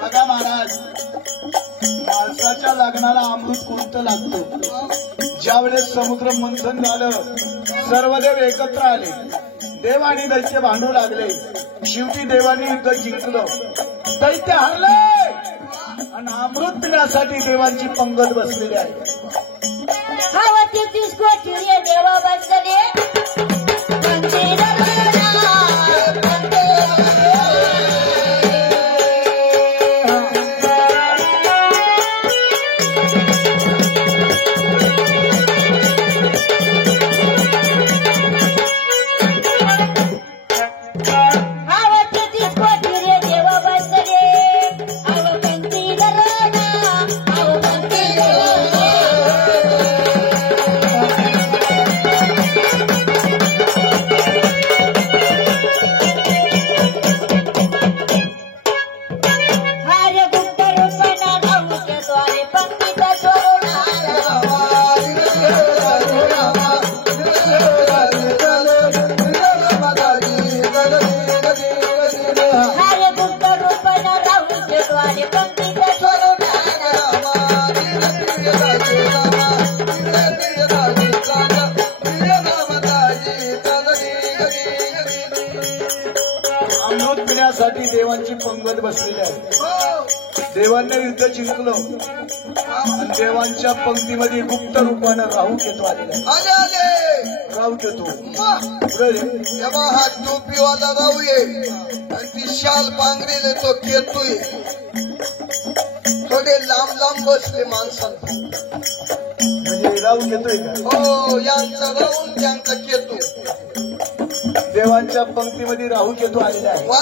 बघा महाराज, माणसाच्या लग्नाला अमृत कोणतं लागतं? ज्यावेळेस समुद्र मंथन झालं, सर्व देव एकत्र आले, देव आणि दैत्य भांडू लागले. शेवटी देवांनी युद्ध जिंकलं, दैत्य हरले आणि अमृत पिण्यासाठी देवांची पंगत बसलेली आहे. देवा बसले अमृत पिण्यासाठी देवांची पंगत बसलेली आहे. देवांनी युद्ध जिंकलं आणि देवांच्या पंक्तीमध्ये गुप्त रूपानं राहू केतू आलेला आहे. राहू केतू हा टोपीवाला राहू ये आणि ती शाल पांघरेले तो केतोय. थोडे लांब लांब बसले माणसाला. म्हणजे राहू केतोय का? हो, यांचा राहून त्यांचा केतो. देवांच्या पंक्तीमध्ये राहू केतू आलेला आहे. वा,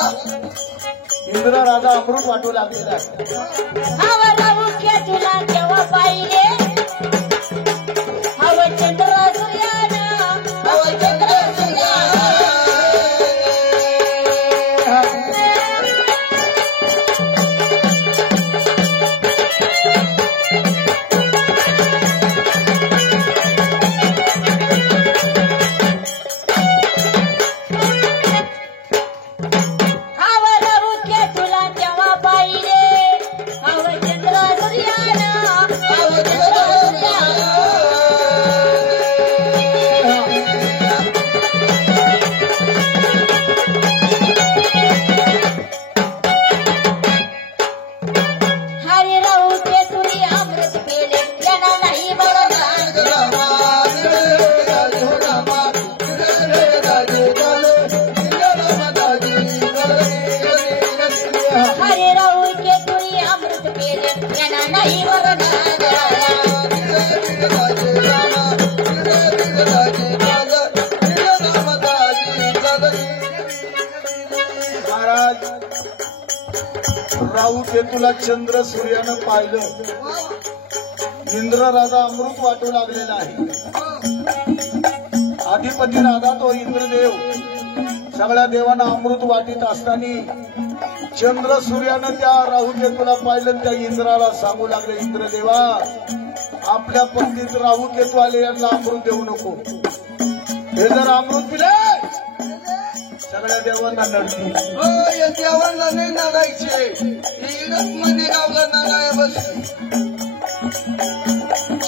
इंद्र राजा अमृत वाटू लागलेला आहे. तुला तेव्हा पाहिले हवं चंद्र महाराज, राहू केतूला चंद्र सूर्यानं पाहिलं. इंद्र राजा अमृत वाटू लागलेला आहे. अधिपती राजा तो इंद्रदेव सगळ्या देवांना अमृत वाटीत असताना चंद्र सूर्यानं त्या राहू केतूला पाहिलं. त्या इंद्राला सांगू लागले, इंद्रदेवा, आपल्या पंक्तीत राहू केतू आले, यांना अमृत देऊ नको. हे जर अमृत पिले सगळ्या देवांना नडतील. या देवांना नाही नागायचे. मध्ये गावला नागाय बसले.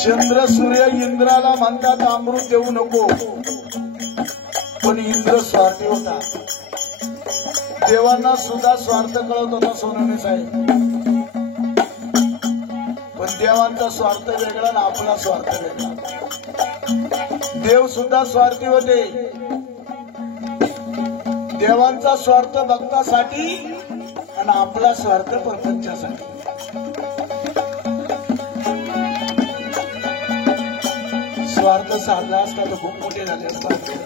चंद्र सूर्य इंद्राला म्हणतात अमृत देऊ नको, पण इंद्र स्वार्थी होता. देवांना सुद्धा स्वार्थ कळत होता सोनवणे साहेब. पण देवांचा स्वार्थ वेगळा आणि आपला स्वार्थ वेगळा. देव सुद्धा स्वार्थी होते. देवांचा स्वार्थ भक्तासाठी आणि आपला स्वार्थ प्रपंचासाठी. स्वार्थ साधला असता तर खूप मोठे झाले असतात.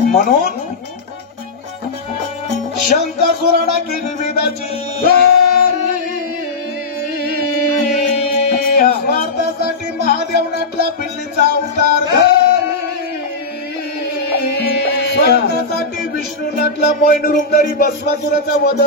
म्हणून शंकासुराला केली वेदाची. स्वार्थासाठी महादेव नटला पिल्लीचा अवतार. स्वार्थासाठी विष्णू नटला मोहिनी रूपधारी भस्मासुराचा वध.